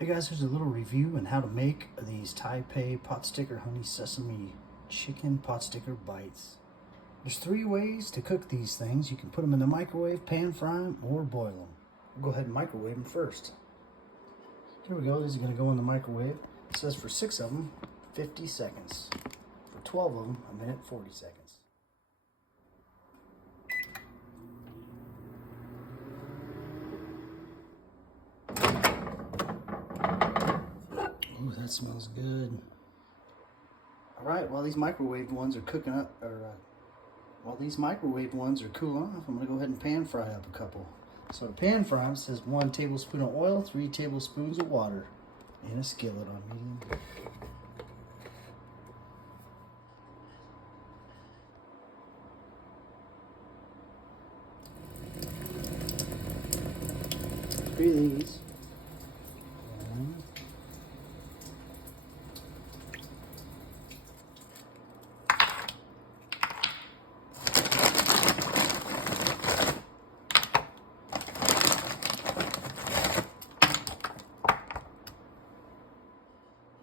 Hey guys, here's a little review on how to make these Taipei Potsticker Honey Sesame Chicken Potsticker Bites. There's 3 ways to cook these things. You can put them in the microwave, pan fry them, or boil them. We'll go ahead and microwave them first. Here we go, these are going to go in the microwave. It says for 6 of them, 50 seconds. For 12 of them, 1 minute 40 seconds. Ooh, that smells good. All right, while these microwave ones are cooking up, while these microwave ones are cooling off, I'm gonna go ahead and pan fry up a couple. So to pan fry them, it says 1 tablespoon of oil, 3 tablespoons of water in a skillet on medium. Three of these.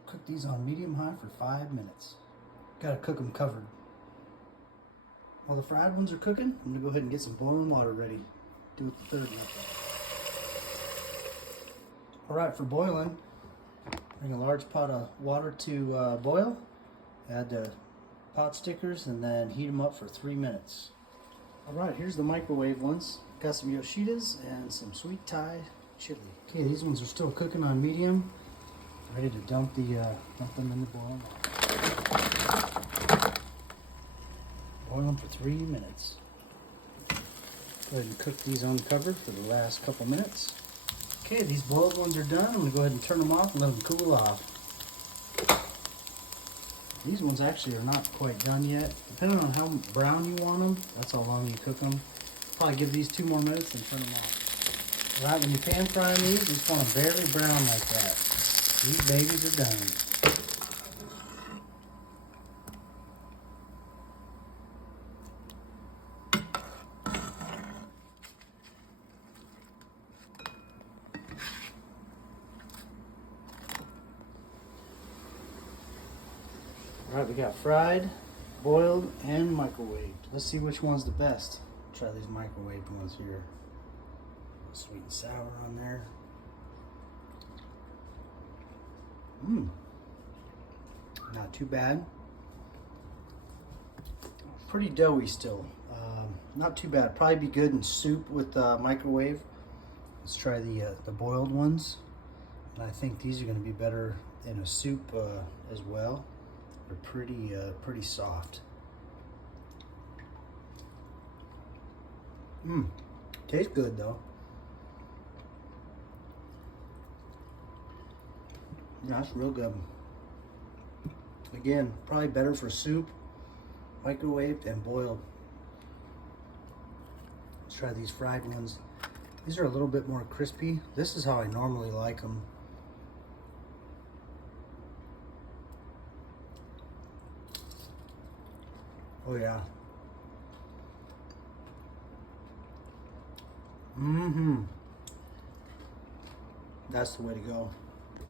Cook these on medium high for 5 minutes. Gotta cook them covered. While the fried ones are cooking, I'm gonna go ahead and get some boiling water ready. Do it the third method. All right, for boiling, bring a large pot of water to boil. Add the pot stickers and then heat them up for 3 minutes. All right, here's the microwave ones. Got some Yoshidas and some sweet Thai chili. Okay, these ones are still cooking on medium. Ready to dump them in the boiling water. Boil them for 3 minutes. Go ahead and cook these uncovered for the last couple minutes. Okay, these boiled ones are done. I'm going to go ahead and turn them off and let them cool off. These ones actually are not quite done yet. Depending on how brown you want them, that's how long you cook them. Probably give these 2 more minutes and turn them off. All right, when you pan fry these, you just want them barely brown like that. These babies are done. All right, we got fried, boiled, and microwaved. Let's see which one's the best. Try these microwaved ones here. Sweet and sour on there. Not too bad. Pretty doughy still. Not too bad. Probably be good in soup with microwave. Let's try the boiled ones. And I think these are going to be better in a soup as well. They're pretty soft. Tastes good though. Yeah, that's real good. Again, probably better for soup, microwaved and boiled. Let's try these fried ones. These are a little bit more crispy. This is how I normally like them. Oh yeah. That's the way to go.